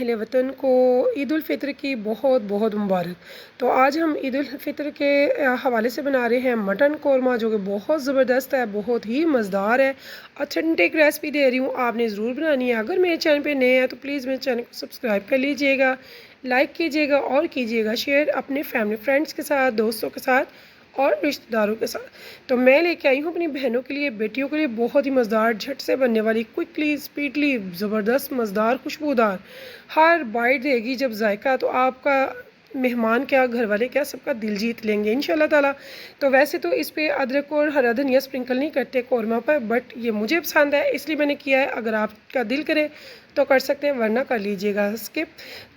अहले वतन को ईद उल फ़ितर की बहुत बहुत मुबारक। तो आज हम ईद उल फ़ितर के हवाले से बना रहे हैं मटन कौरमा, जो कि बहुत ज़बरदस्त है, बहुत ही मज़ेदार है। ऑथेंटिक रेसिपी दे रही हूँ, आपने ज़रूर बनानी है। अगर मेरे चैनल पे नए हैं तो प्लीज़ मेरे चैनल को सब्सक्राइब कर लीजिएगा, लाइक कीजिएगा और कीजिएगा शेयर अपने फैमिली फ्रेंड्स के साथ, दोस्तों के साथ और रिश्तेदारों के साथ। तो मैं लेके आई हूँ अपनी बहनों के लिए, बेटियों के लिए बहुत ही मज़ेदार, झट से बनने वाली, क्विकली, स्पीडली, ज़बरदस्त, मज़ेदार, खुशबूदार, हर बाइट देगी जब जायका, तो आपका मेहमान क्या, घर वाले क्या, सबका दिल जीत लेंगे इंशाल्लाह ताला। तो वैसे तो इस पे अदरक और हरा धनिया स्प्रिंकल नहीं करते कौरमा पर, बट ये मुझे पसंद है इसलिए मैंने किया है। अगर आपका दिल करे तो कर सकते हैं, वरना कर लीजिएगा स्किप।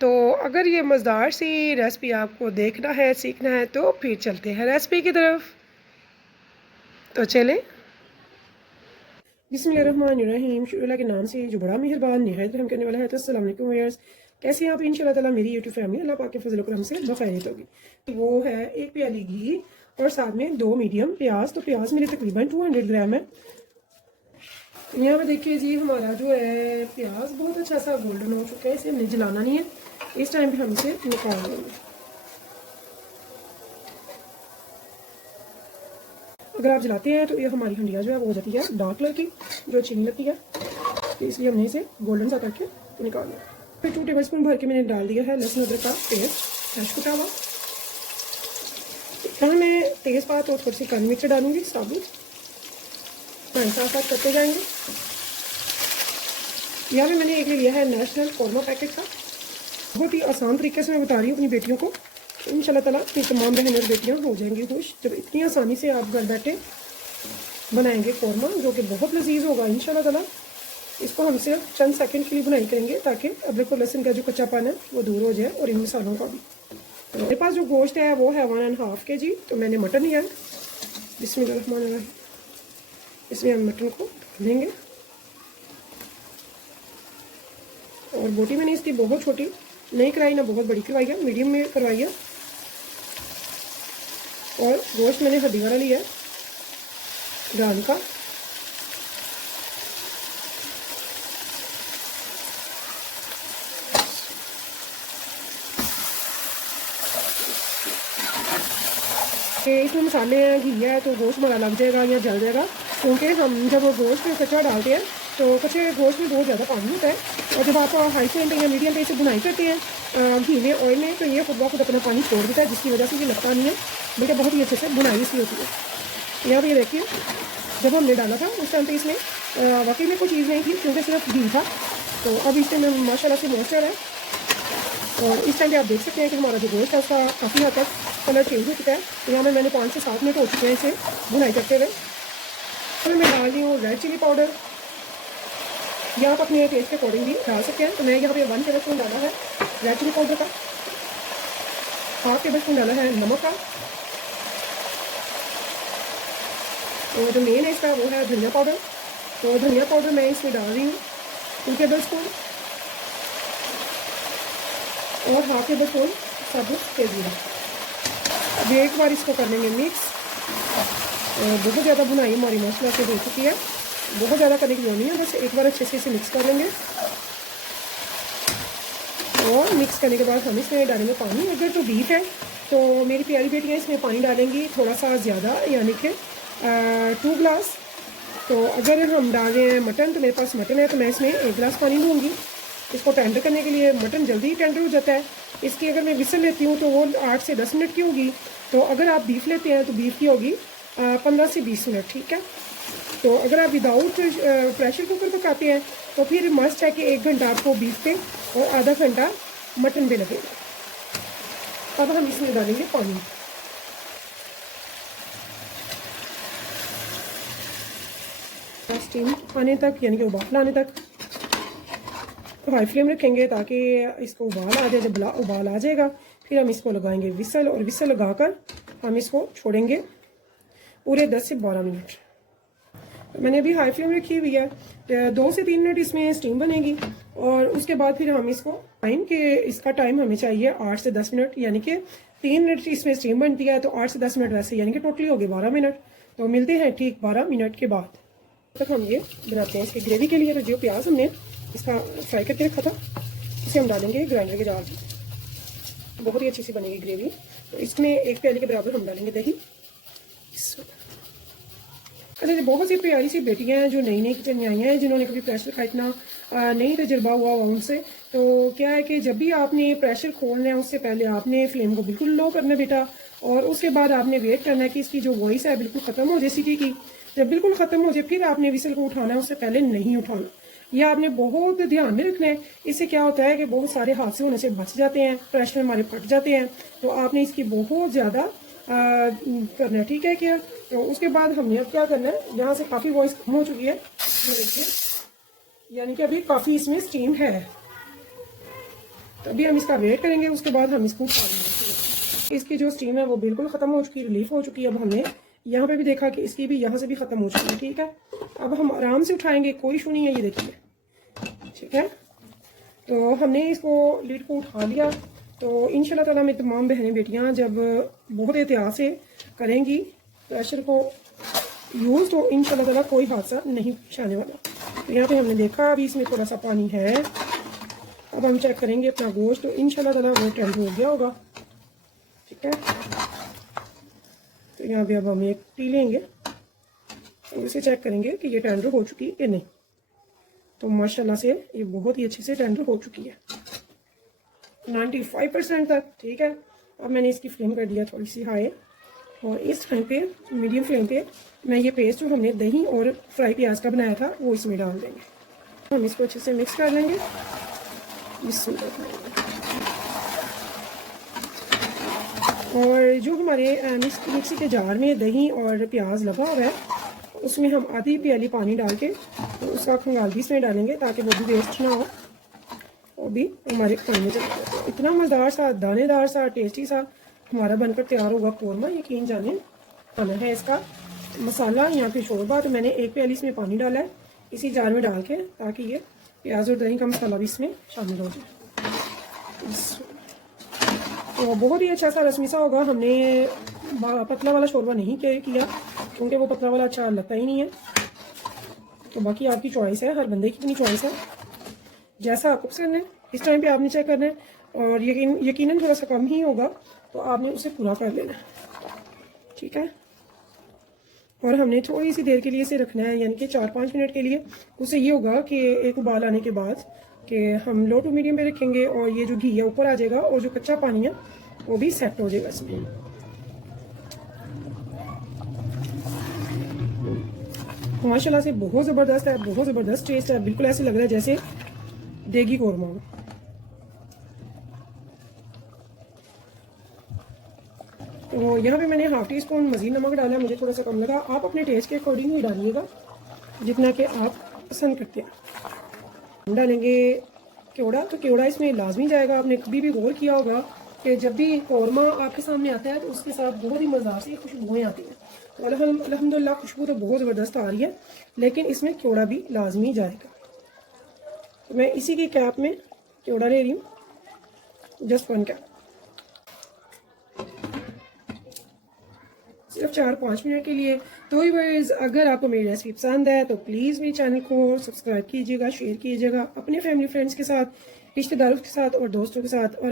तो अगर ये मज़ेदार सी रेसिपी आपको देखना है, सीखना है, तो फिर चलते हैं रेसिपी की तरफ। तो चलें। बिस्मिल्लाहिर्रहमानिर्रहीम, शुरू के नाम से जो बड़ा मेहरबान निहायत रहम करने वाला है। तो अस्सलाम वालेकुम व्यूअर्स, कैसे हैं आप? इंशाल्लाह ताला मेरी यूट्यूब फैमिली अल्लाह पाक के फजल करम से बखैरियत होगी। वो है 1 प्याली घी और साथ में 2 मीडियम प्याज। तो प्याज मेरे तकरीबन 200 ग्राम है। यहाँ पे देखिए जी, हमारा जो है प्याज बहुत अच्छा सा गोल्डन हो चुका है, इसे हमने जलाना नहीं है। इस टाइम पे हम इसे निकाल देंगे। अगर आप जलाते हैं तो ये हमारी हंडिया जो है वो हो जाती है डार्क कलर की, जो अच्छी नहीं लगती है, तो इसलिए हमने इसे गोल्डन सा करके निकाल दिया। फिर 2 टेबलस्पून भर के मैंने डाल दिया है लहसुन अदरक का पेस्ट, फ्रेश कुटा हुआ। यहाँ मैं तेज़पात और थोड़ी सी काली मिर्च डालूंगी साबुत, साथ साथ करते जाएंगे। यहाँ पे मैंने एक ले लिया है नेशनल कौरमा पैकेट का। बहुत ही आसान तरीके से मैं बता रही हूँ अपनी बेटियों को, इंशाल्लाह ताला अपनी तमाम बहनें और बेटियाँ हो जाएंगी खुश जब इतनी आसानी से आप घर बैठे बनाएंगे कौरमा, जो कि बहुत लजीज होगा इंशाल्लाह ताला। इसको हम सिर्फ चंद सेकंड के लिए बुनाई करेंगे ताकि अदरक और लहसुन का जो कच्चापन है वो दूर हो जाए, और इन मसालों का भी। तो मेरे पास जो गोश्त है वो है 1.5 kg। तो मैंने मटन लिया है। बिस्मिल्लाहिर्रहमानिर्रहीम, इसमें हम मटन को डालेंगे। और बोटी मैंने इसकी बहुत छोटी नहीं कराई, ना बहुत बड़ी करवाई है, मीडियम में करवाई है। और गोश्त मैंने हड्डी वाला लिया है, गान का। इसमें मसाले हैं, घी है, तो गोश्त हमारा लग जाएगा या जल जाएगा, क्योंकि हम जब गोश्त में कच्चा डालते हैं तो कच्चे गोश्त में बहुत ज़्यादा पानी होता है। और जब आप हाई फ्लेम पे या मीडियम पे इसे बुनाई करते हैं घी में, ऑयल में, तो ये खुद ब खुद अपना पानी छोड़ देता है, जिसकी वजह से ये लगता नहीं है, बल्कि बहुत ही अच्छे से बुनाई इसकी होती है। यहाँ पर ये देखिए, जब हमने डाला था उस टाइम पर इसमें वाकई में कोई चीज़ नहीं थी, क्योंकि सिर्फ घी था। तो अब इसमें माशाल्लाह से मॉइस्चर है। और इस टाइम पे आप देख सकते हैं कि हमारा जो गोश्त है उसका काफ़ी हद तक कलर चेंज हो चुका है। तो यहाँ में मैंने 5 से 7 मिनट हो चुके हैं इसे बुनाई करते हुए। तो मैं डाल रही हूँ रेड चिली पाउडर, या आप अपने टेस्ट के अकॉर्डिंग भी डाल सकते हैं। तो मैं यहाँ पे 1 टेबलस्पून डाला है रेड चिली पाउडर का, 1/2 टेबलस्पून डाला है नमक का, और जो मेन है इसका वो है धनिया पाउडर। तो धनिया पाउडर मैं इसमें डाल रही हूँ 2 टेबलस्पून, और 1/2 टेबलस्पून साबुत तेज़ीरा। अब एक बार इसको कर लेंगे मिक्स। बहुत ज़्यादा बुनाई हमारी मसाला से हो चुकी है, बहुत ज़्यादा करने की जरूरत नहीं है, बस एक बार अच्छे से इसे मिक्स कर लेंगे। और मिक्स करने के बाद हम इसमें डालेंगे पानी। अगर तो बीफ है तो मेरी प्यारी बेटियाँ इसमें पानी डालेंगी थोड़ा सा ज़्यादा, यानी कि 2 गिलास। तो अगर हम डाल रहे हैं मटन, तो मेरे पास मटन है तो मैं इसमें 1 गिलास पानी दूँगी इसको टेंडर करने के लिए। मटन जल्दी ही टेंडर हो जाता है। इसकी अगर मैं विसल लेती हूँ तो वो 8 से 10 मिनट की होगी। तो अगर आप बीफ लेते हैं तो बीफ की होगी 15 से 20 मिनट, ठीक है। तो अगर आप विदाउट प्रेशर कुकर पकाते हैं तो फिर मस्ट है कि 1 घंटा आपको बीफ पे और आधा घंटा मटन पे लगेगा। अब हम इसमें डालेंगे पानी। स्टीम आने तक, यानी कि उबाल आने तक हाई फ्लेम रखेंगे ताकि इसको उबाल आ जाए। जब उबाल आ जाएगा फिर हम इसको लगाएंगे विसल, और विसल लगाकर हम इसको छोड़ेंगे पूरे 10 से 12 मिनट। मैंने अभी हाई फ्लेम रखी हुई है। 2 से 3 मिनट इसमें स्टीम बनेगी, और उसके बाद फिर हम इसको इसका टाइम हमें चाहिए 8 से 10 मिनट, यानी कि 3 मिनट इसमें स्टीम बनती है तो 8 से 10 मिनट वैसे, यानी कि टोटली हो गए 12 मिनट। तो मिलते हैं ठीक 12 मिनट के बाद। तक हम ये बनाते हैं इसकी ग्रेवी के लिए। तो जो प्याज हमने इसका फ्राई करके रखा था इसे हम डालेंगे ग्राइंडर के जार में, बहुत ही अच्छी सी बनेगी ग्रेवी। तो इसमें 1 प्याली के बराबर हम डालेंगे दही। अच्छा, बहुत सी प्यारी सी बेटियां हैं जो नई नई किचन में आई हैं, जिन्होंने कभी प्रेशर का इतना नहीं तजर्बा हुआ उनसे। तो क्या है कि जब भी आपने प्रेशर खोलना है उससे पहले आपने फ्लेम को बिल्कुल लो करना बेटा, और उसके बाद आपने वेट करना है कि इसकी जो वॉइस है बिल्कुल ख़त्म हो जाए सीटी की। जब बिल्कुल ख़त्म हो जाए फिर आपने विसल को उठाना है, उससे पहले नहीं उठाना। यह आपने बहुत ध्यान में रखना है। इससे क्या होता है कि बहुत सारे हादसे होने से बच जाते हैं, प्रेशर हमारे फट जाते हैं। तो आपने इसकी बहुत ज़्यादा करना है, ठीक है क्या। तो उसके बाद हमने अब क्या करना है, यहाँ से काफ़ी वॉइस कम हो चुकी है, तो देखिए यानी कि अभी काफ़ी इसमें स्टीम है। तो अभी हम इसका वेट करेंगे, उसके बाद हम इसको उठा लेंगे। इसकी जो स्टीम है वो बिल्कुल ख़त्म हो चुकी है, रिलीफ हो चुकी है। अब हमने यहाँ पे भी देखा कि इसकी भी यहाँ से भी ख़त्म हो चुकी है, ठीक है। अब हम आराम से उठाएंगे, कोई इशू नहीं है, ये देखिए, ठीक है। तो हमने इसको लीड को उठा लिया। तो इंशाल्लाह ताला मेरी तमाम बहनें बेटियां जब बहुत एहतियात से करेंगी प्रेशर को यूज़, तो इंशाल्लाह ताला कोई हादसा नहीं पेश आने वाला। तो यहाँ पे हमने देखा अभी इसमें थोड़ा सा पानी है। अब हम चेक करेंगे अपना गोश्त, तो इंशाल्लाह ताला वो टेंडर हो गया होगा, ठीक है। तो यहाँ पे अब हम एक पी लेंगे और इसे चेक करेंगे कि ये टेंडर हो चुकी है कि नहीं। तो माशाल्लाह से ये बहुत ही अच्छे से टेंडर हो चुकी है 95% तक, ठीक है। अब मैंने इसकी फ्लेम कर दिया थोड़ी सी हाई, और इस टाइम पे मीडियम फ्लेम पे मैं ये पेस्ट जो हमने दही और फ्राई प्याज का बनाया था वो इसमें डाल देंगे। हम इसको अच्छे से मिक्स कर लेंगे। और जो हमारे मिक्सी के जार में दही और प्याज लगा हुआ है उसमें हम आधी प्याली पानी डाल के तो उसका खंगाल भी इसमें डालेंगे ताकि वो भी वेस्ट ना हो, वो भी हमारे खाने में चला जाए। इतना मज़ेदार सा, दानेदार सा, टेस्टी सा हमारा बनकर तैयार होगा कौरमा, यकीन जाने। खाना है इसका मसाला या फिर शोरबा। तो मैंने 1 प्याली इसमें पानी डाला है इसी जार में डाल के, ताकि ये प्याज और दही का मसाला भी इसमें शामिल हो जाए। तो बहुत ही अच्छा सा रस्मी सा होगा। हमने पतला वाला शोरबा नहीं किया क्योंकि वो पतला वाला अच्छा लगता ही नहीं है। तो बाकी आपकी चॉइस है, हर बंदे की अपनी चॉइस है, जैसा आपको पसंद है। इस टाइम पे आपने चेक करना है, और यकीनन थोड़ा सा कम ही होगा तो आपने उसे पूरा कर लेना है, ठीक है। और हमने थोड़ी सी देर के लिए इसे रखना है, यानी कि 4-5 मिनट के लिए। उससे ये होगा कि एक उबाल आने के बाद कि हम लो टू मीडियम पे रखेंगे और ये जो घी है ऊपर आ जाएगा और जो कच्चा पानी है वो भी सेट हो जाएगा इसमें। माशाल्लाह से बहुत ज़बरदस्त है, बहुत ज़बरदस्त टेस्ट है। बिल्कुल ऐसे लग रहा है जैसे देगी कौरमा हो। तो यहाँ पे मैंने हाफ टी स्पून मज़ीद नमक डाला, मुझे थोड़ा सा कम लगा। आप अपने टेस्ट के अकॉर्डिंग ही डालिएगा जितना कि आप पसंद करते हैं। हम डालेंगे केवड़ा, तो केवड़ा इसमें लाजमी जाएगा। आपने कभी भी गौर किया होगा कि जब भी कौरमा आपके सामने आता है तो उसके साथ बहुत ही मज़ेदार सी खुशबुएँ आती हैं। तो अल्हम्दुलिल्लाह खुशबू तो बहुत ज़बरदस्त आ रही है, लेकिन इसमें केवड़ा भी लाजमी जाएगा। तो मैं इसी की कैप में केवड़ा ले रही हूँ, जस्ट 1 कैप, सिर्फ 4-5 मिनट के लिए। तो व्यूअर्स, अगर आपको मेरी रेसिपी पसंद है तो प्लीज़ मेरे चैनल को सब्सक्राइब कीजिएगा, शेयर कीजिएगा अपने फैमिली फ्रेंड्स के साथ, रिश्तेदारों के साथ और दोस्तों के साथ। और